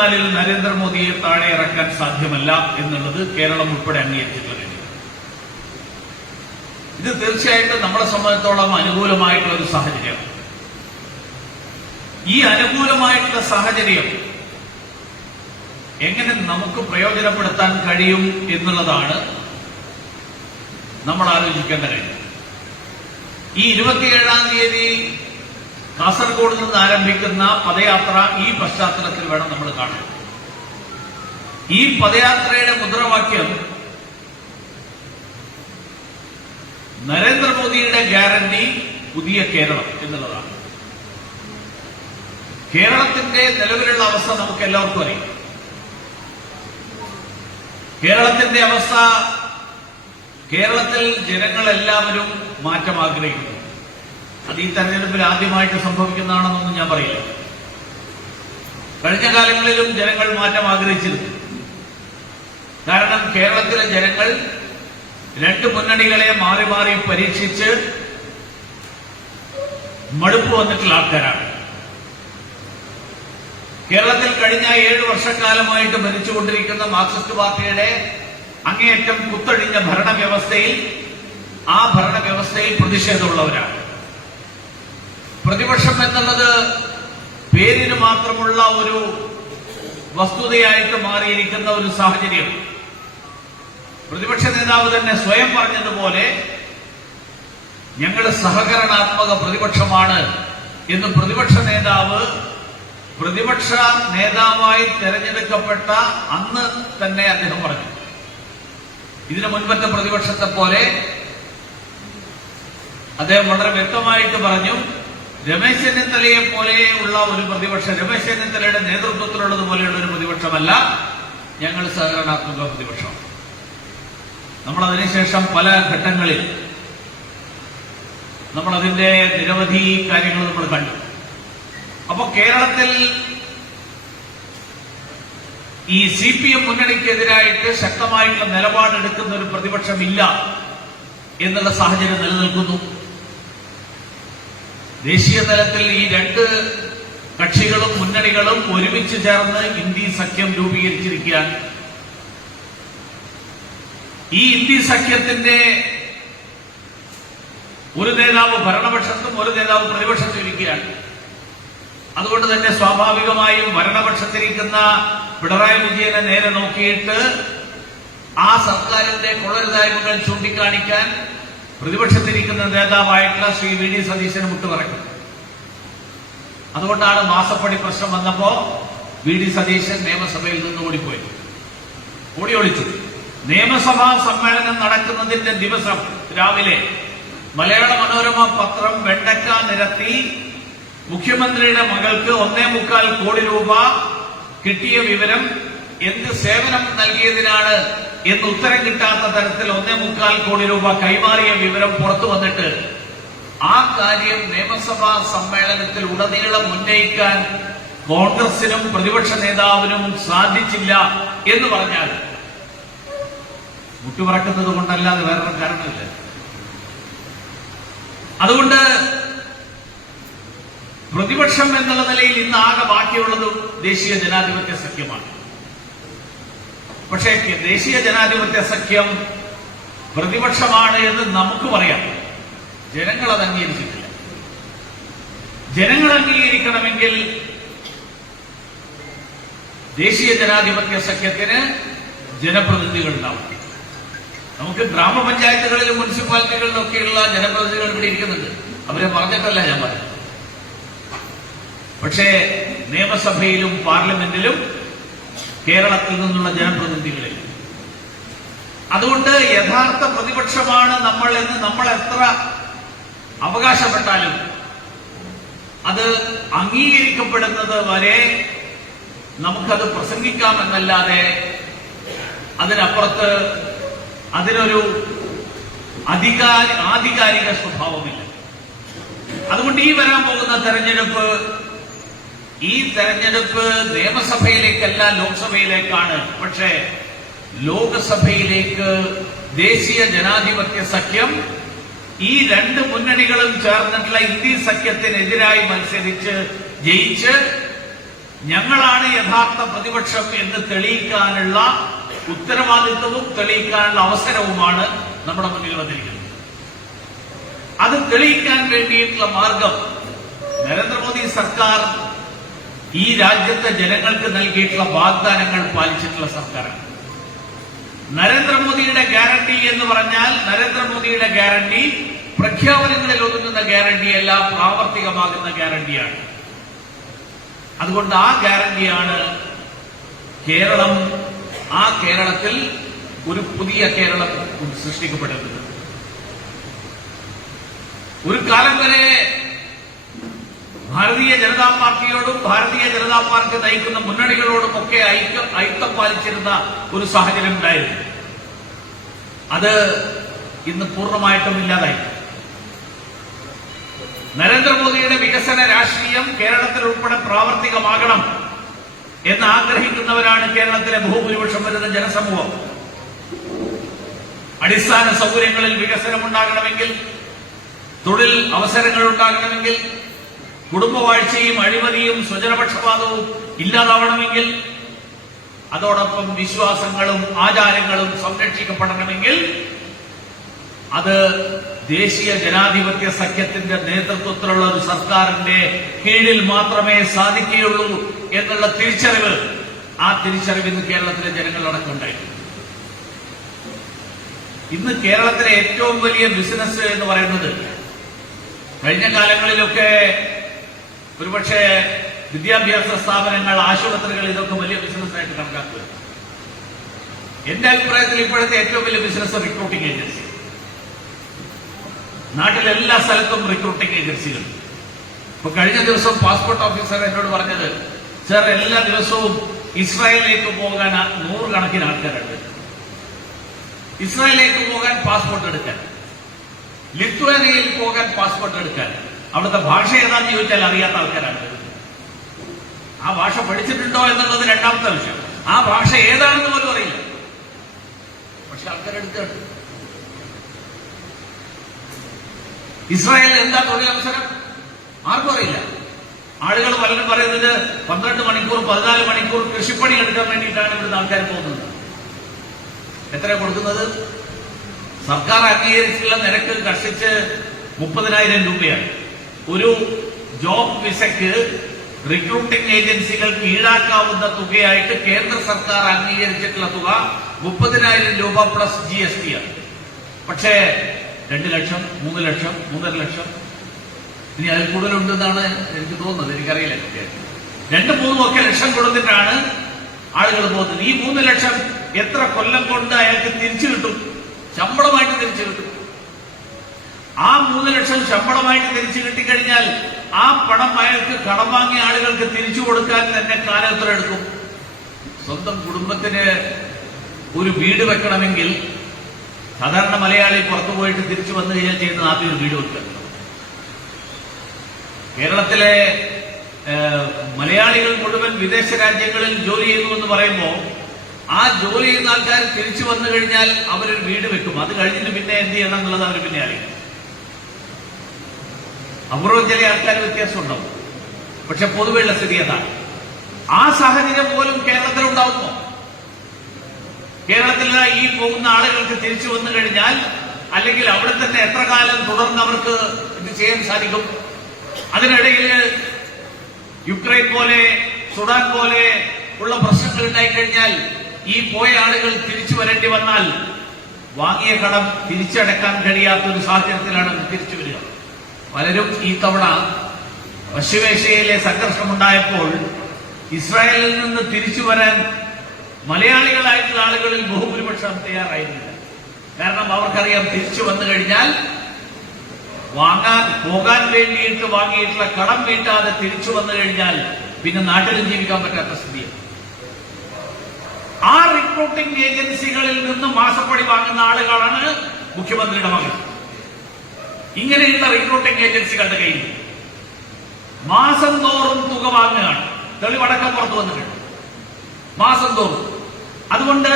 ഇരുപത്തിനാലിൽ നരേന്ദ്രമോദിയെ താഴെ ഇറക്കാൻ സാധ്യമല്ല എന്നുള്ളത് കേരളം ഉൾപ്പെടെ അംഗീകരിച്ചിട്ടുള്ള കാര്യം ഇത് തീർച്ചയായിട്ടും നമ്മളെ സംബന്ധിച്ചോളം അനുകൂലമായിട്ടുള്ള ഒരു സാഹചര്യമാണ് ഈ അനുകൂലമായിട്ടുള്ള സാഹചര്യം എങ്ങനെ നമുക്ക് പ്രയോജനപ്പെടുത്താൻ കഴിയും എന്നുള്ളതാണ് നമ്മൾ ആലോചിക്കേണ്ട കാര്യം. ഈ ഇരുപത്തിയേഴാം തീയതി കാസർഗോഡ് നിന്ന് ആരംഭിക്കുന്ന പദയാത്ര ഈ പശ്ചാത്തലത്തിൽ വേണം നമ്മൾ കാണാൻ. ഈ പദയാത്രയുടെ മുദ്രാവാക്യം നരേന്ദ്രമോദിയുടെ ഗ്യാരണ്ടി പുതിയ കേരളം എന്നുള്ളതാണ്. കേരളത്തിന്റെ നിലവിലുള്ള അവസ്ഥ നമുക്ക് എല്ലാവർക്കും അറിയാം. കേരളത്തിന്റെ അവസ്ഥ കേരളത്തിൽ ജനങ്ങളെല്ലാവരും മാറ്റം ആഗ്രഹിക്കുന്നു. അത് ഈ തെരഞ്ഞെടുപ്പിൽ ആദ്യമായിട്ട് സംഭവിക്കുന്നതാണെന്നൊന്നും ഞാൻ പറയില്ല. കഴിഞ്ഞ കാലങ്ങളിലും ജനങ്ങൾ മാറ്റം ആഗ്രഹിച്ചിരുന്നു. കാരണം കേരളത്തിലെ ജനങ്ങൾ രണ്ട് മുന്നണികളെ മാറി മാറി പരീക്ഷിച്ച് മടുപ്പ് വന്നിട്ടുള്ള ആൾക്കാരാണ്. കേരളത്തിൽ കഴിഞ്ഞ ഏഴ് വർഷക്കാലമായിട്ട് ഭരിച്ചുകൊണ്ടിരിക്കുന്ന മാർക്സിസ്റ്റ് പാർട്ടിയുടെ അങ്ങേയറ്റം കുത്തഴിഞ്ഞ ഭരണവ്യവസ്ഥയിൽ ആ ഭരണവ്യവസ്ഥയിൽ പ്രതിഷേധമുള്ളവരാണ്. പ്രതിപക്ഷം എന്നുള്ളത് പേരിന് മാത്രമുള്ള ഒരു വസ്തുതയായിട്ട് മാറിയിരിക്കുന്ന ഒരു സാഹചര്യം. പ്രതിപക്ഷ നേതാവ് തന്നെ സ്വയം പറഞ്ഞതുപോലെ ഞങ്ങൾ സഹകരണാത്മക പ്രതിപക്ഷമാണ് എന്ന് പ്രതിപക്ഷ നേതാവ് പ്രതിപക്ഷ നേതാവായി തെരഞ്ഞെടുക്കപ്പെട്ട അന്ന് തന്നെ അദ്ദേഹം പറഞ്ഞു. ഇതിനു മുൻപത്തെ പ്രതിപക്ഷത്തെ പോലെ അദ്ദേഹം വളരെ വ്യക്തമായിട്ട് പറഞ്ഞു രമേശ് ചെന്നിത്തലയെ പോലെയുള്ള ഒരു പ്രതിപക്ഷം രമേശ് ചെന്നിത്തലയുടെ നേതൃത്വത്തിലുള്ളത് പോലെയുള്ള ഒരു പ്രതിപക്ഷമല്ല ഞങ്ങൾ സഹകരണാത്മക പ്രതിപക്ഷം. നമ്മൾ അതിനുശേഷം പല ഘട്ടങ്ങളിൽ നമ്മൾ അതിന്റെ നിരവധി കാര്യങ്ങൾ നമ്മൾ കണ്ടു. അപ്പൊ കേരളത്തിൽ ഈ സി പി എം മുന്നണിക്കെതിരായിട്ട് ശക്തമായിട്ടുള്ള നിലപാടെടുക്കുന്ന ഒരു പ്രതിപക്ഷമില്ല എന്നുള്ള സാഹചര്യം നിലനിൽക്കുന്നു. ദേശീയ തലത്തിൽ ഈ രണ്ട് കക്ഷികളും മുന്നണികളും ഒരുമിച്ച് ചേർന്ന് ഇന്ത്യ സഖ്യം രൂപീകരിച്ചിരിക്കുകയാണ്. ഈ ഇന്ത്യ സഖ്യത്തിന്റെ ഒരു നേതാവ് ഭരണപക്ഷത്തും ഒരു നേതാവ് പ്രതിപക്ഷത്തും ഇരിക്കുകയാണ്. അതുകൊണ്ട് തന്നെ സ്വാഭാവികമായും ഭരണപക്ഷത്തിരിക്കുന്ന പിണറായി വിജയനെ നേരെ നോക്കിയിട്ട് ആ സർക്കാരിന്റെ കുളരുതായ്മകൾ ചൂണ്ടിക്കാണിക്കാൻ പ്രതിപക്ഷത്തിരിക്കുന്ന നേതാവായിട്ടുള്ള ശ്രീ വി ഡി സതീശന് മുട്ടുപറക്കും അതുകൊണ്ടാണ് മാസപ്പടി പ്രശ്നം വന്നപ്പോ വി ഡി സതീശൻ നിയമസഭയിൽ നിന്ന് ഓടിപ്പോയി ഓടി ഒളിച്ചു നിയമസഭാ സമ്മേളനം നടക്കുന്നതിന്റെ ദിവസം രാവിലെ മലയാള മനോരമ പത്രം വെണ്ടക്ക നിരത്തി മുഖ്യമന്ത്രിയുടെ മകൾക്ക് ഒന്നേ മുക്കാൽ കോടി രൂപ കിട്ടിയ വിവരം എന്ത് സേവനം നൽകിയതിനാണ് എന്ന് ഉത്തരം കിട്ടാത്ത തരത്തിൽ ഒന്നേ മുക്കാൽ കോടി രൂപ കൈമാറിയ വിവരം പുറത്തു വന്നിട്ട് ആ കാര്യം നിയമസഭാ സമ്മേളനത്തിൽ ഉടനീളം ഉന്നയിക്കാൻ കോൺഗ്രസിനും പ്രതിപക്ഷ നേതാവിനും സാധിച്ചില്ല എന്ന് പറഞ്ഞാൽ മുട്ടുപറക്കുന്നത് കൊണ്ടല്ലാതെ വേറൊരു കാരണമില്ല. അതുകൊണ്ട് പ്രതിപക്ഷം എന്നുള്ള നിലയിൽ ഇന്ന് ആകെ ബാക്കിയുള്ളത് ദേശീയ ജനാധിപത്യ സഖ്യമാണ്. പക്ഷേ ദേശീയ ജനാധിപത്യ സഖ്യം പ്രതിപക്ഷമാണ് എന്ന് നമുക്ക് പറയാം. ജനങ്ങൾ അത് അംഗീകരിച്ചിട്ടില്ല. ജനങ്ങൾ അംഗീകരിക്കണമെങ്കിൽ ദേശീയ ജനാധിപത്യ സഖ്യത്തിന് ജനപ്രതിനിധികൾ ഉണ്ടാവും നമുക്ക് ഗ്രാമപഞ്ചായത്തുകളിലും മുനിസിപ്പാലിറ്റികളിലും ഒക്കെയുള്ള ജനപ്രതിനിധികൾ ഇവിടെ ഇരിക്കുന്നുണ്ട്. അവരെ പറഞ്ഞിട്ടല്ല ഞാൻ പറഞ്ഞത് പക്ഷേ നിയമസഭയിലും പാർലമെന്റിലും കേരളത്തിൽ നിന്നുള്ള ജനപ്രതിനിധികളിൽ അതുകൊണ്ട് യഥാർത്ഥ പ്രതിപക്ഷമാണ് നമ്മൾ എന്ന് നമ്മൾ എത്ര അവകാശപ്പെട്ടാലും അത് അംഗീകരിക്കപ്പെടുന്നത് വരെ നമുക്കത് പ്രസംഗിക്കാമെന്നല്ലാതെ അതിനപ്പുറത്ത് അതിനൊരു അധികാരി ആധികാരിക സ്വഭാവമില്ല. അതുകൊണ്ട് ഈ വരാൻ പോകുന്ന തെരഞ്ഞെടുപ്പ് ഈ തെരഞ്ഞെടുപ്പ് നിയമസഭയിലേക്കല്ല ലോക്സഭയിലേക്കാണ്. പക്ഷേ ലോകസഭയിലേക്ക് ദേശീയ ജനാധിപത്യ സഖ്യം ഈ രണ്ട് മുന്നണികളും ചേർന്നിട്ടുള്ള ഇന്ത്യൻ സഖ്യത്തിനെതിരായി മത്സരിച്ച് ജയിച്ച് ഞങ്ങളാണ് യഥാർത്ഥ പ്രതിപക്ഷം എന്ന് തെളിയിക്കാനുള്ള ഉത്തരവാദിത്വവും തെളിയിക്കാനുള്ള അവസരവുമാണ് നമ്മുടെ മുന്നിൽ വന്നിരിക്കുന്നത്. അത് തെളിയിക്കാൻ വേണ്ടിയിട്ടുള്ള മാർഗം നരേന്ദ്രമോദി സർക്കാർ ഈ രാജ്യത്തെ ജനങ്ങൾക്ക് നൽകിയിട്ടുള്ള വാഗ്ദാനങ്ങൾ പാലിച്ചിട്ടുള്ള സർക്കാരാണ്. നരേന്ദ്രമോദിയുടെ ഗ്യാരണ്ടി എന്ന് പറഞ്ഞാൽ നരേന്ദ്രമോദിയുടെ ഗ്യാരണ്ടി പ്രഖ്യാപനങ്ങളിൽ ഒതുങ്ങുന്ന ഗ്യാരണ്ടിയല്ല പ്രാവർത്തികമാകുന്ന ഗ്യാരണ്ടിയാണ്. അതുകൊണ്ട് ആ ഗ്യാരണ്ടിയാണ് കേരളം ആ കേരളത്തിൽ ഒരു പുതിയ കേരളം സൃഷ്ടിക്കപ്പെടുന്നത് ഒരു കാലം വരെ ഭാരതീയ ജനതാ പാർട്ടിയോടും ഭാരതീയ ജനതാ പാർട്ടി നയിക്കുന്ന മുന്നണികളോടും ഒക്കെ ഐക്യം ഐക്യം പാലിച്ചിരുന്ന ഒരു സാഹചര്യം ഉണ്ടായിരുന്നു. അത് ഇന്ന് പൂർണമായിട്ടും ഇല്ലാതായി. നരേന്ദ്രമോദിയുടെ വികസന രാഷ്ട്രീയം കേരളത്തിൽ ഉൾപ്പെടെ പ്രാവർത്തികമാകണം എന്ന് ആഗ്രഹിക്കുന്നവരാണ് കേരളത്തിലെ ബഹുഭൂരിപക്ഷം വരുന്ന ജനസമൂഹം. അടിസ്ഥാന സൗകര്യങ്ങളിൽ വികസനം ഉണ്ടാകണമെങ്കിൽ തൊഴിൽ അവസരങ്ങൾ ഉണ്ടാകണമെങ്കിൽ കുടുംബവാഴ്ചയും അഴിമതിയും സ്വജനപക്ഷപാതവും ഇല്ലാതാവണമെങ്കിൽ അതോടൊപ്പം വിശ്വാസങ്ങളും ആചാരങ്ങളും സംരക്ഷിക്കപ്പെടണമെങ്കിൽ അത് ദേശീയ ജനാധിപത്യ സഖ്യത്തിന്റെ നേതൃത്വത്തിലുള്ള ഒരു സർക്കാരിന്റെ കീഴിൽ മാത്രമേ സാധിക്കുകയുള്ളൂ എന്നുള്ള തിരിച്ചറിവ് ആ തിരിച്ചറിവ് ഇന്ന് കേരളത്തിലെ ജനങ്ങളടക്കം ഉണ്ടായിട്ടുണ്ട് ഇന്ന് കേരളത്തിലെ ഏറ്റവും വലിയ ബിസിനസ് എന്ന് പറയുന്നത് കഴിഞ്ഞ കാലങ്ങളിലൊക്കെ ഒരുപക്ഷെ വിദ്യാഭ്യാസ സ്ഥാപനങ്ങൾ ആശുപത്രികൾ ഇതൊക്കെ വലിയ ബിസിനസ്സായിട്ട് കണക്കാക്കുക. എന്റെ അഭിപ്രായത്തിൽ ഇപ്പോഴത്തെ ഏറ്റവും വലിയ ബിസിനസ് റിക്രൂട്ടിംഗ് ഏജൻസി നാട്ടിലെ എല്ലാ സ്ഥലത്തും റിക്രൂട്ടിംഗ് ഏജൻസികൾ ഇപ്പൊ കഴിഞ്ഞ ദിവസം പാസ്പോർട്ട് ഓഫീസർ എന്നോട് പറഞ്ഞത് സർ എല്ലാ ദിവസവും ഇസ്രായേലിലേക്ക് പോകാൻ നൂറുകണക്കിന് ആൾക്കാരുണ്ട്. ഇസ്രായേലിലേക്ക് പോകാൻ പാസ്പോർട്ട് എടുക്കാൻ. ലിത്വാനിയയിൽ പോകാൻ പാസ്പോർട്ട് എടുക്കാൻ. അവിടുത്തെ ഭാഷ ഏതാണെന്ന് ചോദിച്ചാൽ അറിയാത്ത ആൾക്കാരാണ്. ആ ഭാഷ പഠിച്ചിട്ടുണ്ടോ എന്നുള്ളത് രണ്ടാമത്തെ വിഷയം. ആ ഭാഷ ഏതാണെന്ന് പോലും അറിയില്ല. പക്ഷെ ആൾക്കാരെടുക്കുകയാണ് ഇസ്രായേൽ എന്താ തൊഴിലവസരം ആർക്കും അറിയില്ല. ആളുകൾ പലരും പറയുന്നത് പന്ത്രണ്ട് മണിക്കൂർ പതിനാല് മണിക്കൂർ കൃഷിപ്പണി എടുക്കാൻ വേണ്ടിയിട്ടാണ് ഇവിടുന്ന് ആൾക്കാർ പോകുന്നത്. എത്ര കൊടുക്കുന്നത്? സർക്കാർ അംഗീകരിച്ചുള്ള നിരക്ക് കർഷിച്ച് മുപ്പതിനായിരം രൂപയാണ്. ഒരു ജോബ് വിസയ്ക്ക് റിക്രൂട്ടിംഗ് ഏജൻസികൾക്ക് ഈടാക്കാവുന്ന തുകയായിട്ട് കേന്ദ്ര സർക്കാർ അംഗീകരിച്ചിട്ടുള്ള തുക മുപ്പതിനായിരം രൂപ പ്ലസ് ജി എസ് ടി ആണ്. പക്ഷേ രണ്ട് ലക്ഷം മൂന്ന് ലക്ഷം മൂന്നര ലക്ഷം. ഇനി അതിൽ കൂടുതലുണ്ടെന്നാണ് എനിക്ക് തോന്നുന്നത്. എനിക്കറിയില്ല രണ്ട് മൂന്നും ഒക്കെ ലക്ഷം കൊടുത്തിട്ടാണ് ആളുകൾ പോകുന്നത്. ഈ മൂന്ന് ലക്ഷം എത്ര കൊല്ലം കൊണ്ട് അയാൾക്ക് തിരിച്ചു കിട്ടും? ശമ്പളമായിട്ട് തിരിച്ചു കിട്ടും. ആ മൂന്ന് ലക്ഷം ശമ്പളമായിട്ട് തിരിച്ചു കിട്ടിക്കഴിഞ്ഞാൽ ആ പണം അയാൾക്ക് കടം വാങ്ങിയ ആളുകൾക്ക് തിരിച്ചു കൊടുക്കാൻ തന്നെ കാലം എത്ര എടുക്കും. സ്വന്തം കുടുംബത്തിന് ഒരു വീട് വെക്കണമെങ്കിൽ സാധാരണ മലയാളി പുറത്തു പോയിട്ട് തിരിച്ചു വന്നു കഴിഞ്ഞാൽ ചെയ്യുന്നത് ആദ്യം ഒരു വീട് വെക്കുക. കേരളത്തിലെ മലയാളികൾ മുഴുവൻ വിദേശ രാജ്യങ്ങളിൽ ജോലി ചെയ്യുന്നു എന്ന് പറയുമ്പോൾ ആ ജോലി ചെയ്യുന്ന ആൾക്കാർ തിരിച്ചു വന്നു കഴിഞ്ഞാൽ അവരൊരു വീട് വെക്കും. അത് കഴിഞ്ഞിട്ട് പിന്നെ എന്ത് ചെയ്യണം എന്നുള്ളത് അവർ പിന്നെ അറിയും. അപൂർവം ചില ആൾക്കാർ വ്യത്യാസമുണ്ടാവും. പക്ഷെ പൊതുവെയുള്ള സ്ഥിതി അതാണ്. ആ സാഹചര്യം പോലും കേരളത്തിൽ ഉണ്ടാവുമോ കേരളത്തിൽ ഈ പോകുന്ന ആളുകൾക്ക് തിരിച്ചു വന്നു കഴിഞ്ഞാൽ അല്ലെങ്കിൽ അവിടെ തന്നെ എത്ര കാലം തുടർന്ന് അവർക്ക് ഇത് ചെയ്യാൻ സാധിക്കും? അതിനിടയിൽ യുക്രൈൻ പോലെ സുഡാൻ പോലെ ഉള്ള പ്രശ്നങ്ങൾ ഉണ്ടായിക്കഴിഞ്ഞാൽ ഈ പോയ ആളുകൾ തിരിച്ചു വരേണ്ടി വന്നാൽ വാങ്ങിയ കടം തിരിച്ചടക്കാൻ കഴിയാത്ത ഒരു സാഹചര്യത്തിലാണ് തിരിച്ചു വരിക. പലരും ഈ തവണ പശ്ചിമേഷ്യയിലെ സംഘർഷമുണ്ടായപ്പോൾ ഇസ്രായേലിൽ നിന്ന് തിരിച്ചു വരാൻ മലയാളികളായിട്ടുള്ള ആളുകളിൽ ബഹുഭൂരിപക്ഷം തയ്യാറായിരുന്നില്ല. കാരണം അവർക്കറിയാം തിരിച്ചു വന്നു കഴിഞ്ഞാൽ വാങ്ങാൻ പോകാൻ വേണ്ടിയിട്ട് വാങ്ങിയിട്ടുള്ള കടം വീട്ടാതെ തിരിച്ചു വന്നു കഴിഞ്ഞാൽ പിന്നെ നാട്ടിലും ജീവിക്കാൻ പറ്റാത്ത സ്ഥിതിയാണ്. ആ റിക്രൂട്ടിംഗ് ഏജൻസികളിൽ നിന്ന് മാസപ്പടി വാങ്ങുന്ന ആളുകളാണ് മുഖ്യമന്ത്രിയുടെ മകൾ. ഇങ്ങനെയുള്ള റിക്രൂട്ടിംഗ് ഏജൻസികളുടെ കയ്യിൽ മാസം തോറും തുക വാങ്ങുകയാണ്. തെളിവടക്കം പുറത്തു വന്നിട്ടുണ്ട് മാസം തോറും. അതുകൊണ്ട്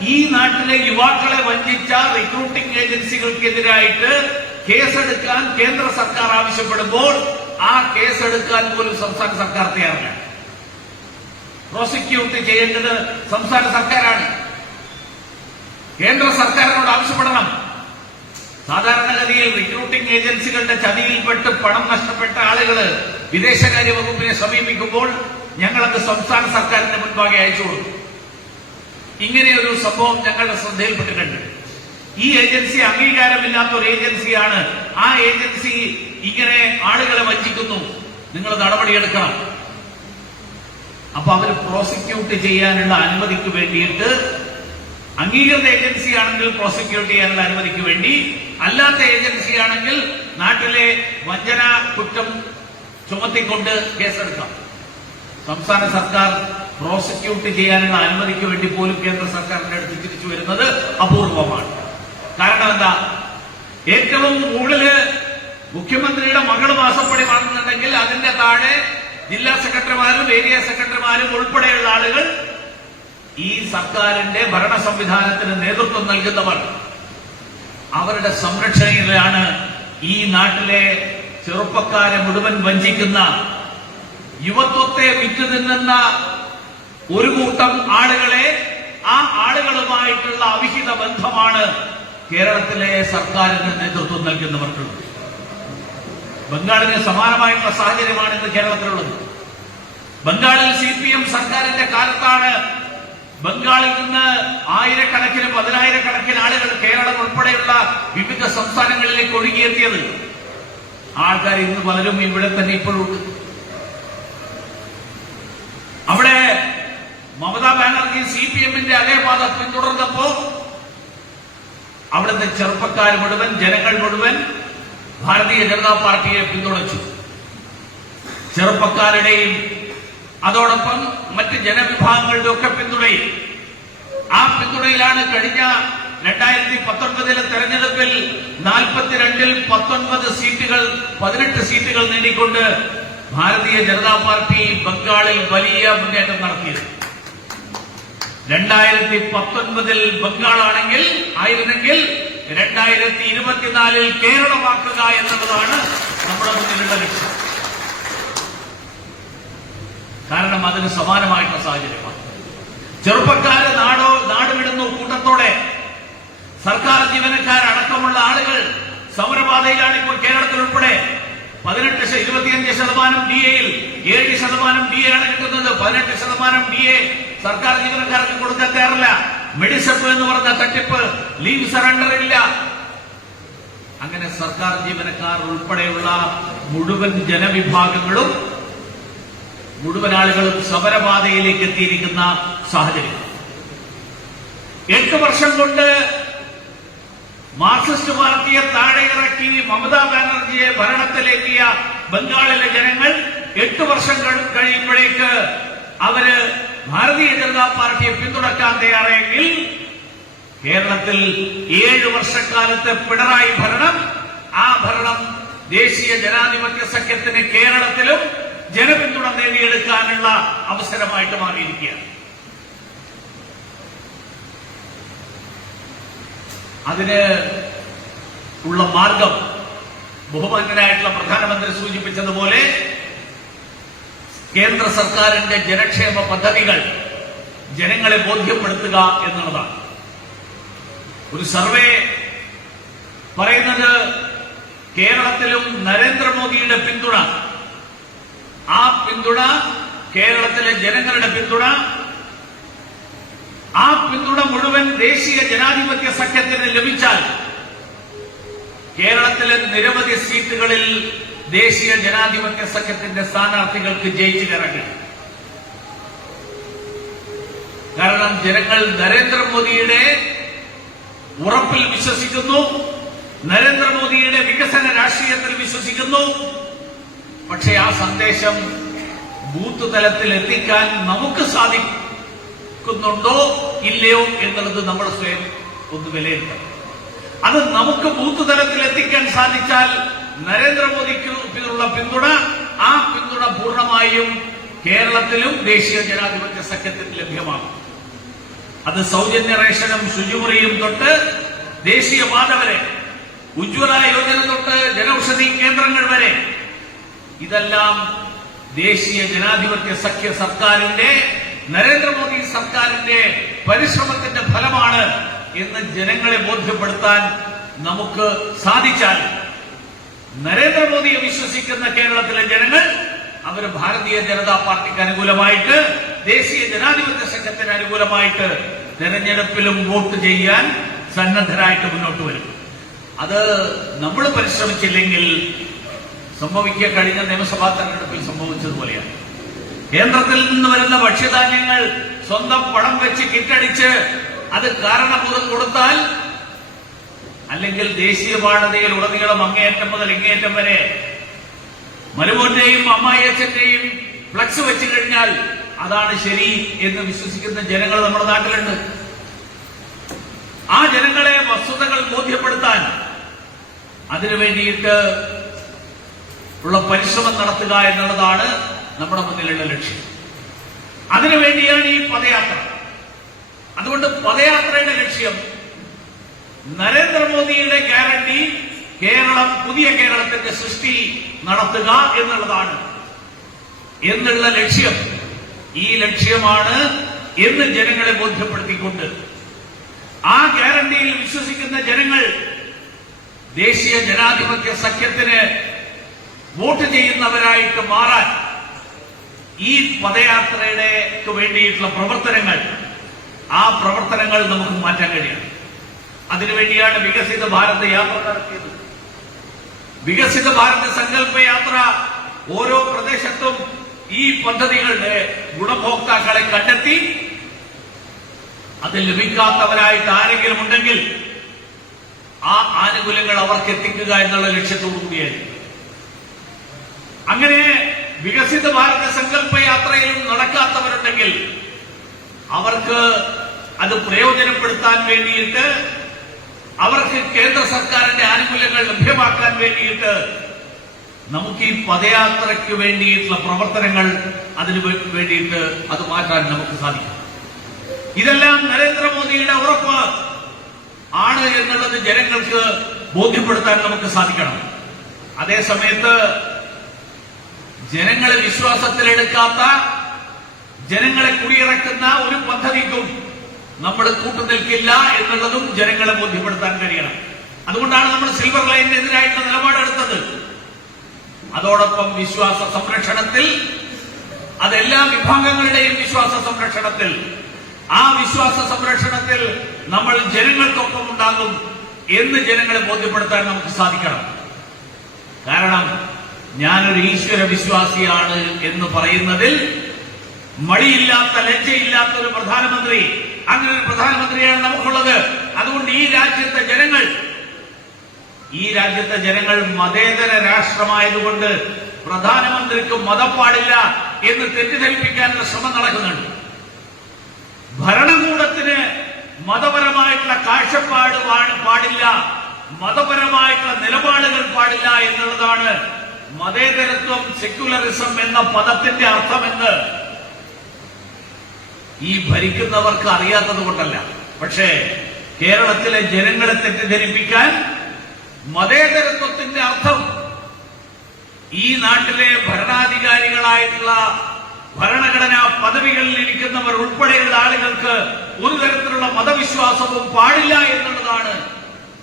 ഈ നാട്ടിലെ യുവാക്കളെ വഞ്ചിച്ച റിക്രൂട്ടിംഗ് ഏജൻസികൾക്കെതിരായിട്ട് കേസെടുക്കാൻ കേന്ദ്ര സർക്കാർ ആവശ്യപ്പെടുമ്പോൾ ആ കേസെടുക്കാൻ പോലും സംസ്ഥാന സർക്കാർ തയ്യാറല്ല. പ്രോസിക്യൂട്ട് ചെയ്യേണ്ടത് സംസ്ഥാന സർക്കാരാണ്. കേന്ദ്ര സർക്കാരിനോട് ആവശ്യപ്പെടണം. സാധാരണഗതിയിൽ റിക്രൂട്ടിംഗ് ഏജൻസികളുടെ ചതിയിൽപ്പെട്ട് പണം നഷ്ടപ്പെട്ട ആളുകൾ വിദേശകാര്യ വകുപ്പിനെ സമീപിക്കുമ്പോൾ ഞങ്ങളത് സംസ്ഥാന സർക്കാരിന്റെ മുൻപാകെ അയച്ചു കൊടുക്കും ഇങ്ങനെ ഒരു സംഭവം ഞങ്ങളുടെ ശ്രദ്ധയിൽപ്പെട്ടിട്ടുണ്ട്. ഈ ഏജൻസി അംഗീകാരമില്ലാത്ത ഒരു ഏജൻസിയാണ്. ആ ഏജൻസി ഇങ്ങനെ ആളുകളെ വഞ്ചിക്കുന്നു. നിങ്ങൾ നടപടിയെടുക്കണം. അപ്പൊ അവർ പ്രോസിക്യൂട്ട് ചെയ്യാനുള്ള അനുമതിക്ക് വേണ്ടിയിട്ട് അംഗീകൃത ഏജൻസി ആണെങ്കിൽ പ്രോസിക്യൂട്ട് ചെയ്യാനുള്ള അനുമതിക്ക് വേണ്ടി അല്ലാത്ത ഏജൻസി ആണെങ്കിൽ നാട്ടിലെ വഞ്ചന കുറ്റം ചുമത്തിക്കൊണ്ട് കേസെടുക്കാം. സംസ്ഥാന സർക്കാർ പ്രോസിക്യൂട്ട് ചെയ്യാനുള്ള അനുമതിക്ക് വേണ്ടി പോലും കേന്ദ്ര സർക്കാരിന്റെ അടുത്ത് തിരിച്ചു വരുന്നത് അപൂർവമാണ്. കാരണം എന്താ? ഏറ്റവും മുകളിൽ മുഖ്യമന്ത്രിയുടെ മകൾ മാസപ്പടി വാങ്ങുന്നുണ്ടെങ്കിൽ അതിന്റെ താഴെ ജില്ലാ സെക്രട്ടറിമാരും ഏരിയ സെക്രട്ടറിമാരും ഉൾപ്പെടെയുള്ള ആളുകൾ ഈ സർക്കാരിന്റെ ഭരണ സംവിധാനത്തിന് നേതൃത്വം നൽകുന്നവർ അവരുടെ സംരക്ഷണയിലാണ് ഈ നാട്ടിലെ ചെറുപ്പക്കാരെ മുഴുവൻ വഞ്ചിക്കുന്ന യുവത്വത്തെ വിറ്റുനിന്നുന്ന ഒരു കൂട്ടം ആളുകളെ ആ ആളുകളുമായിട്ടുള്ള അവിഹിത ബന്ധമാണ് കേരളത്തിലെ സർക്കാരിന് നേതൃത്വം നൽകുന്നവർക്കുള്ളത്. ബംഗാളിന് സമാനമായിട്ടുള്ള സാഹചര്യമാണ് ഇന്ന് കേരളത്തിലുള്ളത്. ബംഗാളിൽ സി പി എം സർക്കാരിന്റെ കാലത്താണ് ബംഗാളിൽ നിന്ന് ആയിരക്കണക്കിന് പതിനായിരക്കണക്കിന് ആളുകൾ കേരളം ഉൾപ്പെടെയുള്ള വിവിധ സംസ്ഥാനങ്ങളിലേക്ക് ഒഴുകിയെത്തിയത്. ആൾക്കാർ ഇന്ന് പലരും ഇവിടെ തന്നെ ഇപ്പോഴുണ്ട്. അവിടെ മമതാ ബാനർജി സി പി എമ്മിന്റെ അതേ പാത പിന്തുടർന്നപ്പോ അവിടുത്തെ ചെറുപ്പക്കാർ മുഴുവൻ ജനങ്ങൾ മുഴുവൻ ഭാരതീയ ജനതാ പാർട്ടിയെ പിന്തുണച്ചു. ചെറുപ്പക്കാരുടെയും അതോടൊപ്പം മറ്റ് ജനവിഭാഗങ്ങളുടെ ഒക്കെ പിന്തുണയും ആ പിന്തുണയിലാണ് കഴിഞ്ഞ രണ്ടായിരത്തി പത്തൊൻപതിലെ തെരഞ്ഞെടുപ്പിൽ നാൽപ്പത്തിരണ്ടിൽ പത്തൊൻപത് സീറ്റുകൾ പതിനെട്ട് സീറ്റുകൾ നേടിക്കൊണ്ട് ഭാരതീയ ജനതാ പാർട്ടി ബംഗാളിൽ വലിയ മുന്നേറ്റം നടത്തിയത്. രണ്ടായിരത്തി പത്തൊൻപതിൽ ബംഗാളാണെങ്കിൽ ആയിരുന്നെങ്കിൽ രണ്ടായിരത്തി ഇരുപത്തിനാലിൽ കേരളമാക്കുക എന്നുള്ളതാണ് നമ്മുടെ മുന്നിലുള്ള ലക്ഷ്യം. കാരണം അതിന് സമാനമായിട്ടുള്ള സാഹചര്യമാണ് ചെറുപ്പക്കാര് നാടോ നാട് വിടുന്നു കൂട്ടത്തോടെ. സർക്കാർ ജീവനക്കാരടക്കമുള്ള ആളുകൾ സമരപാതയിലാണ് ഇപ്പോൾ കേരളത്തിൽ ഉൾപ്പെടെ. പതിനെട്ട് ഇരുപത്തിയഞ്ച് ശതമാനം ഡി എയിൽ ഏഴ് ശതമാനം ഡി എ ആണ് കിട്ടുന്നത്. പതിനെട്ട് ശതമാനം ഡി എ സർക്കാർ ജീവനക്കാർക്ക് കൊടുക്കാൻ തയ്യാറില്ല. മെഡിസപ്പ് എന്ന് പറഞ്ഞ തട്ടിപ്പ് ലീവ് സറണ്ടർ ഇല്ല. അങ്ങനെ സർക്കാർ ജീവനക്കാർ ഉൾപ്പെടെയുള്ള മുഴുവൻ ജനവിഭാഗങ്ങളും മുഴുവൻ ആളുകളും സമരപാതയിലേക്ക് എത്തിയിരിക്കുന്ന സാഹചര്യം. എട്ട് വർഷം കൊണ്ട് മാർക്സിസ്റ്റ് പാർട്ടിയെ താഴെ ഇറക്കി മമതാ ബാനർജിയെ ഭരണത്തിലേക്കിയ ബംഗാളിലെ ജനങ്ങൾ എട്ട് വർഷം കഴി- കഴിയുമ്പോഴേക്ക് അവർ ഭാരതീയ ജനതാ പാർട്ടിയെ പിന്തുണക്കാൻ തയ്യാറെങ്കിൽ കേരളത്തിൽ ഏഴ് വർഷക്കാലത്തെ പിണറായി ഭരണം ആ ഭരണം ദേശീയ ജനാധിപത്യ സഖ്യത്തിന് കേരളത്തിലും ജനപിന്തുണ നേടിയെടുക്കാനുള്ള അവസരമായിട്ട് മാറിയിരിക്കുകയാണ്. അതിന് ഉള്ള മാർഗം ബഹുമാന്യനായിട്ടുള്ള പ്രധാനമന്ത്രി സൂചിപ്പിച്ചതുപോലെ കേന്ദ്ര സർക്കാരിന്റെ ജനക്ഷേമ പദ്ധതികൾ ജനങ്ങളെ ബോധ്യപ്പെടുത്തുക എന്നുള്ളതാണ്. ഒരു സർവേ പറയുന്നത് കേരളത്തിലും നരേന്ദ്രമോദിയുടെ പിന്തുണ ആ പിന്തുണ കേരളത്തിലെ ജനങ്ങളുടെ പിന്തുണ ആ പിന്തുണ മുഴുവൻ ദേശീയ ജനാധിപത്യ സഖ്യത്തിന് ലഭിച്ചാൽ കേരളത്തിലെ നിരവധി സീറ്റുകളിൽ ദേശീയ ജനാധിപത്യ സഖ്യത്തിന്റെ സ്ഥാനാർത്ഥികൾക്ക് ജയിച്ചു കയറണം കാരണം ജനങ്ങൾ നരേന്ദ്രമോദിയുടെ ഉറപ്പിൽ വിശ്വസിക്കുന്നു നരേന്ദ്രമോദിയുടെ വികസന രാഷ്ട്രീയത്തിൽ വിശ്വസിക്കുന്നു പക്ഷേ ആ സന്ദേശം ബൂത്ത് തലത്തിൽ എത്തിക്കാൻ നമുക്ക് സാധിക്കുന്നുണ്ടോ ഇല്ലയോ എന്നുള്ളത് നമ്മൾ സ്വയം ഒന്ന് വിലയിരുത്തണം. അത് നമുക്ക് ബൂത്ത് തലത്തിൽ എത്തിക്കാൻ സാധിച്ചാൽ നരേന്ദ്രമോദിക്ക് ഉള്ള പിന്തുണ ആ പിന്തുണ പൂർണമായും കേരളത്തിലും ദേശീയ ജനാധിപത്യ സഖ്യത്തിന് ലഭ്യമാകും. അത് സൗജന്യ റേഷനും ശുചിമുറിയും തൊട്ട് ദേശീയപാത വരെ ഉജ്ജ്വല യോജന തൊട്ട് ജനൌഷധി കേന്ദ്രങ്ങൾ വരെ ഇതെല്ലാം ദേശീയ ജനാധിപത്യ സഖ്യ സർക്കാരിന്റെ നരേന്ദ്രമോദി സർക്കാരിന്റെ പരിശ്രമത്തിന്റെ ഫലമാണ് എന്ന് ജനങ്ങളെ ബോധ്യപ്പെടുത്താൻ നമുക്ക് സാധിച്ചാൽ നരേന്ദ്രമോദിയെ വിശ്വസിക്കുന്ന കേരളത്തിലെ ജനങ്ങൾ അവർ ഭാരതീയ ജനതാ പാർട്ടിക്ക് അനുകൂലമായിട്ട് ദേശീയ ജനാധിപത്യ സംഘത്തിന് അനുകൂലമായിട്ട് തെരഞ്ഞെടുപ്പിലും വോട്ട് ചെയ്യാൻ സന്നദ്ധരായിട്ട് മുന്നോട്ട് വരും. അത് നമ്മൾ പരിശ്രമിച്ചില്ലെങ്കിൽ സംഭവിക്കുക കഴിഞ്ഞ നിയമസഭാ തെരഞ്ഞെടുപ്പിൽ സംഭവിച്ചതുപോലെയാണ് കേന്ദ്രത്തിൽ നിന്ന് വരുന്ന ഭക്ഷ്യധാന്യങ്ങൾ സ്വന്തം പണം വെച്ച് കിറ്റടിച്ച് അത് കാരണബോധം കൊടുത്താൽ അല്ലെങ്കിൽ ദേശീയ പാഠതയിൽ ഉടനീളം അങ്ങേയറ്റം മുതൽ ഇങ്ങേയറ്റം വരെ മരുമോന്റെയും അമ്മായിയച്ഛന്റെയും ഫ്ലക്സ് വെച്ച് കഴിഞ്ഞാൽ അതാണ് ശരി എന്ന് വിശ്വസിക്കുന്ന ജനങ്ങൾ നമ്മുടെ നാട്ടിലുണ്ട്. ആ ജനങ്ങളെ വസ്തുതകൾ ബോധ്യപ്പെടുത്താൻ അതിനു വേണ്ടിയിട്ട് ഉള്ള പരിശ്രമം നടത്തുക എന്നുള്ളതാണ് നമ്മുടെ മുന്നിലുള്ള ലക്ഷ്യം. അതിനുവേണ്ടിയാണ് ഈ പദയാത്ര. അതുകൊണ്ട് പദയാത്രയുടെ ലക്ഷ്യം നരേന്ദ്രമോദിയുടെ ഗ്യാരണ്ടി കേരളം പുതിയ കേരളത്തിന്റെ സൃഷ്ടി നടത്തുക എന്നുള്ളതാണ്. എന്നുള്ള ലക്ഷ്യം ഈ ലക്ഷ്യമാണ് എന്ന് ജനങ്ങളെ ബോധ്യപ്പെടുത്തിക്കൊണ്ട്. ആ ഗ്യാരണ്ടിയിൽ വിശ്വസിക്കുന്ന ജനങ്ങൾ ദേശീയ ജനാധിപത്യ സഖ്യത്തിന് വോട്ട് ചെയ്യുന്നവരായിട്ട് മാറാൻ ഈ പദയാത്രയുടെ വേണ്ടിയിട്ടുള്ള പ്രവർത്തനങ്ങൾ ആ പ്രവർത്തനങ്ങൾ നമുക്ക് മാറ്റാൻ കഴിയണം. അതിനുവേണ്ടിയാണ് വികസിത ഭാരത യാത്ര നടത്തിയത്. വികസിത ഭാരത സങ്കല്പ യാത്ര ഓരോ പ്രദേശത്തും ഈ പദ്ധതികളുടെ ഗുണഭോക്താക്കളെ കണ്ടെത്തി അത് ലഭിക്കാത്തവരായിട്ട് ആരെങ്കിലും ഉണ്ടെങ്കിൽ ആ ആനുകൂല്യങ്ങൾ അവർക്ക് എത്തിക്കുക എന്നുള്ള ലക്ഷ്യത്തോടു കൂടിയായിരുന്നു അങ്ങനെ വികസിത ഭാരത സങ്കല്പ യാത്രയിലും നടക്കാത്തവരുണ്ടെങ്കിൽ അവർക്ക് അത് പ്രയോജനപ്പെടുത്താൻ വേണ്ടിയിട്ട് അവർക്ക് കേന്ദ്ര സർക്കാരിന്റെ ആനുകൂല്യങ്ങൾ ലഭ്യമാക്കാൻ വേണ്ടിയിട്ട് നമുക്ക് ഈ പദയാത്രയ്ക്ക് വേണ്ടിയിട്ടുള്ള പ്രവർത്തനങ്ങൾ അതിന് വേണ്ടിയിട്ട് അത് മാറ്റാൻ നമുക്ക് സാധിക്കും. ഇതെല്ലാം നരേന്ദ്രമോദിയുടെ ഉറപ്പ് ആണ് എന്നുള്ളത് ജനങ്ങൾക്ക് ബോധ്യപ്പെടുത്താൻ നമുക്ക് സാധിക്കണം. അതേ സമയത്ത് ജനങ്ങളെ വിശ്വാസത്തിലെടുക്കാത്ത ജനങ്ങളെ കുടിയിറക്കുന്ന ഒരു പദ്ധതിക്കും നമ്മൾ കൂട്ടുനിൽക്കില്ല എന്നുള്ളതും ജനങ്ങളെ ബോധ്യപ്പെടുത്താൻ കഴിയണം. അതുകൊണ്ടാണ് നമ്മൾ സിൽവർ ലൈനിനെതിരായിട്ടുള്ള നിലപാടെടുത്തത് അതോടൊപ്പം വിശ്വാസ സംരക്ഷണത്തിൽ അതെല്ലാ വിഭാഗങ്ങളുടെയും വിശ്വാസ സംരക്ഷണത്തിൽ. ആ വിശ്വാസ സംരക്ഷണത്തിൽ നമ്മൾ ജനങ്ങൾക്കൊപ്പം ഉണ്ടാകും എന്ന് ജനങ്ങളെ ബോധ്യപ്പെടുത്താൻ നമുക്ക് സാധിക്കണം. കാരണം ഞാനൊരു ഈശ്വര വിശ്വാസിയാണ് എന്ന് പറയുന്നതിൽ മടിയില്ലാത്ത ലജ്ജയില്ലാത്ത ഒരു പ്രധാനമന്ത്രി അങ്ങനെ ഒരു പ്രധാനമന്ത്രിയാണ് നമുക്കുള്ളത്. അതുകൊണ്ട് ഈ രാജ്യത്തെ ജനങ്ങൾ ഈ രാജ്യത്തെ ജനങ്ങൾ മതേതര രാഷ്ട്രമായതുകൊണ്ട് പ്രധാനമന്ത്രിക്ക് മതപ്പാടില്ല എന്ന് തെറ്റിദ്ധരിപ്പിക്കാനുള്ള ശ്രമം നടക്കുന്നുണ്ട്. ഭരണകൂടത്തിന് മതപരമായിട്ടുള്ള കാഴ്ചപ്പാട് പാടില്ല മതപരമായിട്ടുള്ള നിലപാടുകൾ പാടില്ല എന്നുള്ളതാണ് മതേതരത്വം സെക്യുലറിസം എന്ന പദത്തിന്റെ അർത്ഥം അർത്ഥമെന്ന് ഈ ഭരിക്കുന്നവർക്ക് അറിയാത്തത് കൊണ്ടല്ല. പക്ഷേ കേരളത്തിലെ ജനങ്ങളെ തെറ്റിദ്ധരിപ്പിക്കാൻ മതേതരത്വത്തിന്റെ അർത്ഥം ഈ നാട്ടിലെ ഭരണാധികാരികളായിട്ടുള്ള ഭരണഘടനാ പദവികളിൽ ഇരിക്കുന്നവർ ഉൾപ്പെടെയുള്ള ആളുകൾക്ക് ഒരു തരത്തിലുള്ള മതവിശ്വാസവും പാടില്ല എന്നുള്ളതാണ്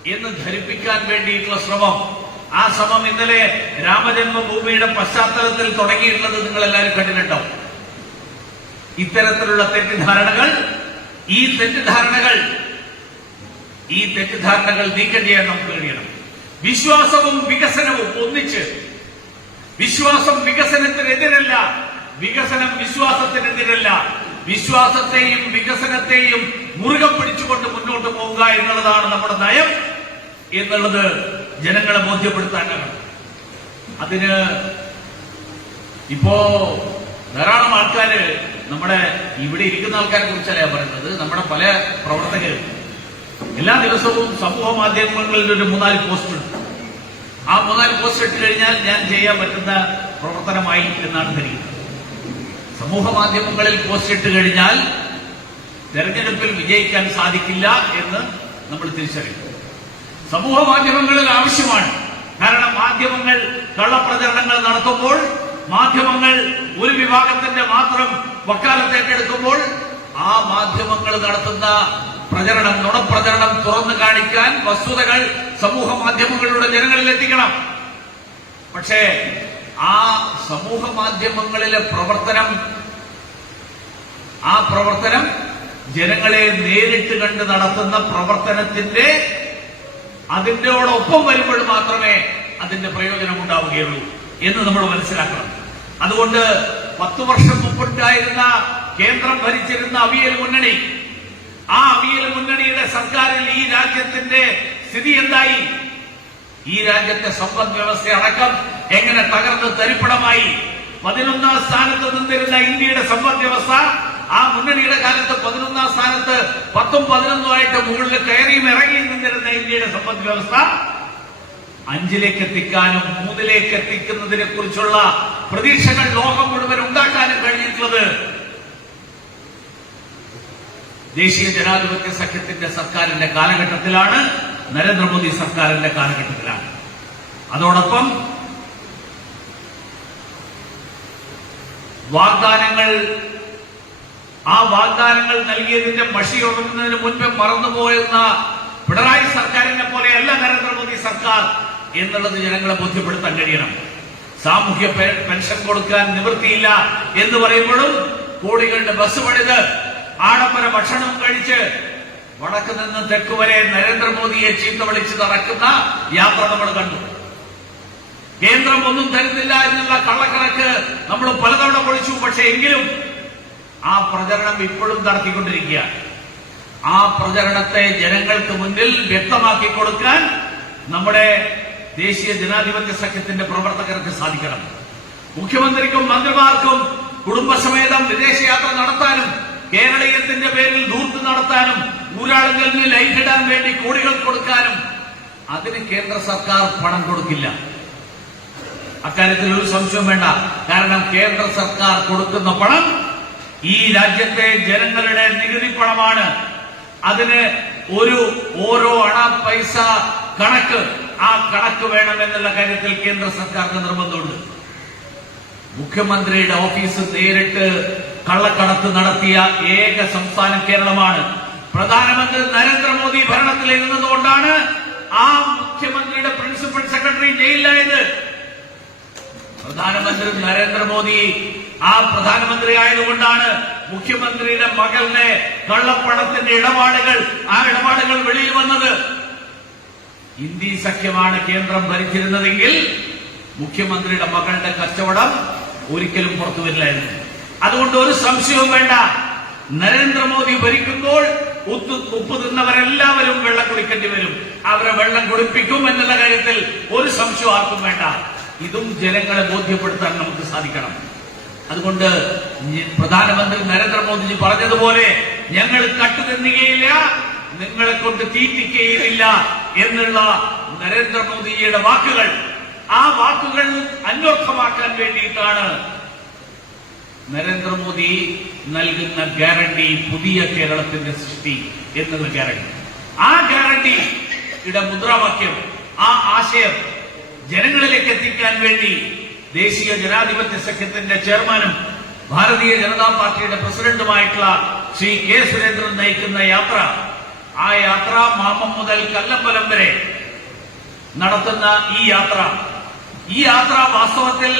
എന്ന് ധരിപ്പിക്കാൻ വേണ്ടിയിട്ടുള്ള ശ്രമം. ആ ശ്രമം ഇന്നലെ രാമജന്മഭൂമിയുടെ പശ്ചാത്തലത്തിൽ തുടങ്ങിയിട്ടുള്ളത് നിങ്ങൾ എല്ലാവരും കണ്ടിട്ടുണ്ടോ? ഇത്തരത്തിലുള്ള തെറ്റിദ്ധാരണകൾ ഈ തെറ്റിദ്ധാരണകൾ ഈ തെറ്റിദ്ധാരണകൾ നീക്കം ചെയ്യാൻ നമുക്ക് കഴിയണം. വിശ്വാസവും വികസനവും ഒന്നിച്ച്. വിശ്വാസം വികസനത്തിനെതിരല്ല വികസനം വിശ്വാസത്തിനെതിരല്ല. വിശ്വാസത്തെയും വികസനത്തെയും മുറുകെ പിടിച്ചുകൊണ്ട് മുന്നോട്ട് പോവുക എന്നുള്ളതാണ് നമ്മുടെ നയം. എന്നുള്ളത് ജനങ്ങളെ ബോധ്യപ്പെടുത്താനാണ് അതിന് ഇപ്പോ ധാരാളം ആൾക്കാര് നമ്മുടെ ഇവിടെ ഇരിക്കുന്ന ആൾക്കാരെ കുറിച്ചല്ല പറയുന്നത്? നമ്മുടെ പല പ്രവർത്തകരും. എല്ലാ ദിവസവും സമൂഹ മാധ്യമങ്ങളിൽ ഒരു മൂന്നാൽ പോസ്റ്റ് ഉണ്ട്. ആ മൂന്നാൽ പോസ്റ്റ് ഇട്ട് കഴിഞ്ഞാൽ ഞാൻ ചെയ്യാൻ പറ്റുന്ന പ്രവർത്തനമായി എന്നാണ് ധരിക്കുന്നത്. സമൂഹ മാധ്യമങ്ങളിൽ പോസ്റ്റ് ഇട്ട് കഴിഞ്ഞാൽ തെരഞ്ഞെടുപ്പിൽ വിജയിക്കാൻ സാധിക്കില്ല എന്ന് നമ്മൾ തിരിച്ചറിയും സമൂഹ മാധ്യമങ്ങളിൽ ആവശ്യമാണ്. കാരണം മാധ്യമങ്ങൾ കള്ളപ്രചരണങ്ങൾ നടത്തുമ്പോൾ മാധ്യമങ്ങൾ ഒരു വിഭാഗത്തിന്റെ മാത്രം വക്കാലത്ത് ഏറ്റെടുക്കുമ്പോൾ ആ മാധ്യമങ്ങൾ നടത്തുന്ന പ്രചരണം നുണപ്രചരണം തുറന്നു കാണിക്കാൻ വസ്തുതകൾ സമൂഹ മാധ്യമങ്ങളിലൂടെ ജനങ്ങളിൽ എത്തിക്കണം. പക്ഷേ ആ സമൂഹ മാധ്യമങ്ങളിലെ പ്രവർത്തനം ആ പ്രവർത്തനം ജനങ്ങളെ നേരിട്ട് കണ്ട് നടത്തുന്ന പ്രവർത്തനത്തിന്റെ അതിന്റെയോടൊപ്പം വരുമ്പോൾ മാത്രമേ അതിന്റെ പ്രയോജനം ഉണ്ടാവുകയുള്ളൂ എന്ന് നമ്മൾ മനസ്സിലാക്കണം. അതുകൊണ്ട് പത്തു വർഷം മുമ്പുണ്ടായിരുന്ന കേന്ദ്രം ഭരിച്ചിരുന്ന അവിയൽ മുന്നണി ആ അവിയൽ മുന്നണിയുടെ സർക്കാരിൽ ഈ രാജ്യത്തിന്റെ സ്ഥിതി എന്തായി? ഈ രാജ്യത്തെ സമ്പദ് വ്യവസ്ഥ അടക്കം എങ്ങനെ തകർന്ന് തരിപ്പണമായി? പതിനൊന്നാം സ്ഥാനത്ത് നിന്നിരുന്ന ഇന്ത്യയുടെ സമ്പദ് വ്യവസ്ഥ ആ മുന്നണിയുടെ കാലത്ത് പതിനൊന്നാം സ്ഥാനത്ത് പത്തും പതിനൊന്നുമായിട്ട് മുകളിൽ കയറിയും ഇറങ്ങിയും നിന്നിരുന്ന ഇന്ത്യയുടെ സമ്പദ് വ്യവസ്ഥ അഞ്ചിലേക്ക് എത്തിക്കാനും മൂന്നിലേക്ക് എത്തിക്കുന്നതിനെ കുറിച്ചുള്ള പ്രതീക്ഷകൾ ലോകം മുഴുവൻ ഉണ്ടാക്കാനും കഴിഞ്ഞിട്ടുള്ളത് ദേശീയ ജനാധിപത്യ സഖ്യത്തിന്റെ സർക്കാരിന്റെ കാലഘട്ടത്തിലാണ് നരേന്ദ്രമോദി സർക്കാരിന്റെ കാലഘട്ടത്തിലാണ്. അതോടൊപ്പം വാഗ്ദാനങ്ങൾ ആ വാഗ്ദാനങ്ങൾ നൽകിയതിന്റെ മഷി ഉറങ്ങുന്നതിന് മുൻപ് മറന്നുപോയെന്ന പിണറായി സർക്കാരിനെ പോലെയല്ല നരേന്ദ്രമോദി സർക്കാർ എന്നുള്ളത് ജനങ്ങളെ ബോധ്യപ്പെടുത്താൻ കഴിയണം. സാമൂഹ്യ പെൻഷൻ കൊടുക്കാൻ നിവൃത്തിയില്ല എന്ന് പറയുമ്പോഴും കോടികളുടെ ബസ് പണിത് ആഡംബര ഭക്ഷണം കഴിച്ച് വടക്ക് നിന്ന് തെക്ക് വരെ നരേന്ദ്രമോദിയെ ചീത്ത വിളിച്ച് നടക്കുന്ന യാത്ര നമ്മൾ കണ്ടു. കേന്ദ്രം ഒന്നും തരുന്നില്ല എന്നുള്ള കള്ളക്കണക്ക് നമ്മൾ പലതവണ പൊളിച്ചു. പക്ഷേ എങ്കിലും ആ പ്രചരണം ഇപ്പോഴും നടത്തിക്കൊണ്ടിരിക്കുകയാണ് ആ പ്രചരണത്തെ ജനങ്ങൾക്ക് മുന്നിൽ വ്യക്തമാക്കി കൊടുക്കാൻ നമ്മുടെ ദേശീയ ജനാധിപത്യ സഖ്യത്തിന്റെ പ്രവർത്തകർക്ക് സാധിക്കണം. മുഖ്യമന്ത്രിക്കും മന്ത്രിമാർക്കും കുടുംബസമേതം വിദേശയാത്ര നടത്താനും കേരളീയത്തിന്റെ പേരിൽ ദൂർത്ത് നടത്താനും ഊരാളുകളിൽ ലൈഹിടാൻ വേണ്ടി കോടികൾ കൊടുക്കാനും അതിന് കേന്ദ്ര സർക്കാർ പണം കൊടുക്കില്ല. അക്കാര്യത്തിൽ ഒരു സംശയം വേണ്ട. കാരണം കേന്ദ്ര സർക്കാർ കൊടുക്കുന്ന പണം ഈ രാജ്യത്തെ ജനങ്ങളുടെ നികുതി പണമാണ് അതിന് ഒരു ഓരോ അണ പൈസ കണക്ക് ആ കണക്ക് വേണം എന്നുള്ള കാര്യത്തിൽ കേന്ദ്ര സർക്കാർക്ക് നിർബന്ധമുണ്ട്. മുഖ്യമന്ത്രിയുടെ ഓഫീസ് നേരിട്ട് കള്ളക്കടത്ത് നടത്തിയ ഏക സംസ്ഥാനം കേരളമാണ്. പ്രധാനമന്ത്രി നരേന്ദ്രമോദി ഭരണത്തിലിരുന്നതുകൊണ്ടാണ് ആ മുഖ്യമന്ത്രിയുടെ പ്രിൻസിപ്പൽ സെക്രട്ടറി ജയിലിലായത്. പ്രധാനമന്ത്രി നരേന്ദ്രമോദി ആ പ്രധാനമന്ത്രി ആയതുകൊണ്ടാണ് മുഖ്യമന്ത്രിയുടെ മകളിനെ കള്ളപ്പണത്തിന്റെ ഇടപാടുകൾ ആ ഇടപാടുകൾ വെളിയിൽ വന്നത്. ഇന്ത്യ സഖ്യമാണ് കേന്ദ്രം ഭരിച്ചിരുന്നതെങ്കിൽ മുഖ്യമന്ത്രിയുടെ മകളുടെ കച്ചവടം ഒരിക്കലും പുറത്തു വരില്ലായിരുന്നു. അതുകൊണ്ട് ഒരു സംശയവും വേണ്ട. നരേന്ദ്രമോദി ഭരിക്കുമ്പോൾ ഉപ്പ് ഉപ്പ് തിന്നവരെല്ലാവരും വെള്ളം കുടിക്കേണ്ടി വരും. അവരെ വെള്ളം കുടിപ്പിക്കും എന്നുള്ള കാര്യത്തിൽ ഒരു സംശയം ആർക്കും വേണ്ട. ഇതും ജനങ്ങളെ ബോധ്യപ്പെടുത്താൻ നമുക്ക് സാധിക്കണം. അതുകൊണ്ട് പ്രധാനമന്ത്രി നരേന്ദ്രമോദിജി പറഞ്ഞതുപോലെ ഞങ്ങൾ കട്ടുതിന്നുകയില്ല നിങ്ങളെ കൊണ്ട് തീറ്റിക്കുകയില്ല എന്നുള്ള നരേന്ദ്രമോദിജിയുടെ വാക്കുകൾ. ആ വാക്കുകൾ അന്വർത്ഥമാക്കാൻ വേണ്ടിയിട്ടാണ് നരേന്ദ്രമോദി നൽകുന്ന ഗ്യാരണ്ടി പുതിയ കേരളത്തിന്റെ സൃഷ്ടി എന്നുള്ള ഗ്യാരണ്ടി. ആ ഗ്യാരണ്ടിയുടെ മുദ്രാവാക്യം ആ ആശയം ജനങ്ങളിലേക്ക് എത്തിക്കാൻ വേണ്ടി ദേശീയ ജനാധിപത്യ സഖ്യത്തിന്റെ ചെയർമാനും ഭാരതീയ ജനതാ പാർട്ടിയുടെ പ്രസിഡന്റുമായിട്ടുള്ള ശ്രീ കെ സുരേന്ദ്രൻ നയിക്കുന്ന യാത്ര ആ യാത്ര മാമം മുതൽ കല്ലമ്പലം വരെ നടത്തുന്ന ഈ യാത്ര. ഈ യാത്ര വാസ്തവത്തിൽ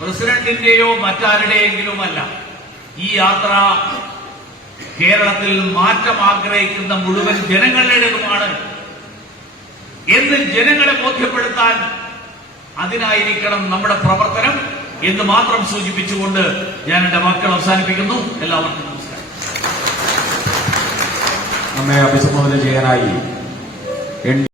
പ്രസിഡന്റിന്റെയോ മറ്റാരുടെയെങ്കിലും അല്ല ഈ യാത്ര കേരളത്തിൽ മാറ്റം ആഗ്രഹിക്കുന്ന മുഴുവൻ ജനങ്ങളുടേതുമാണ്. എന്ന് ജനങ്ങളെ ബോധ്യപ്പെടുത്താൻ അതിനായിരിക്കണം നമ്മുടെ പ്രവർത്തനം എന്ന് മാത്രം സൂചിപ്പിച്ചുകൊണ്ട് ഞാൻ എന്റെ വാക്കുകൾ അവസാനിപ്പിക്കുന്നു. എല്ലാവർക്കും നമസ്കാരം. നമ്മെ അഭിസംബോധന ചെയ്യാനായി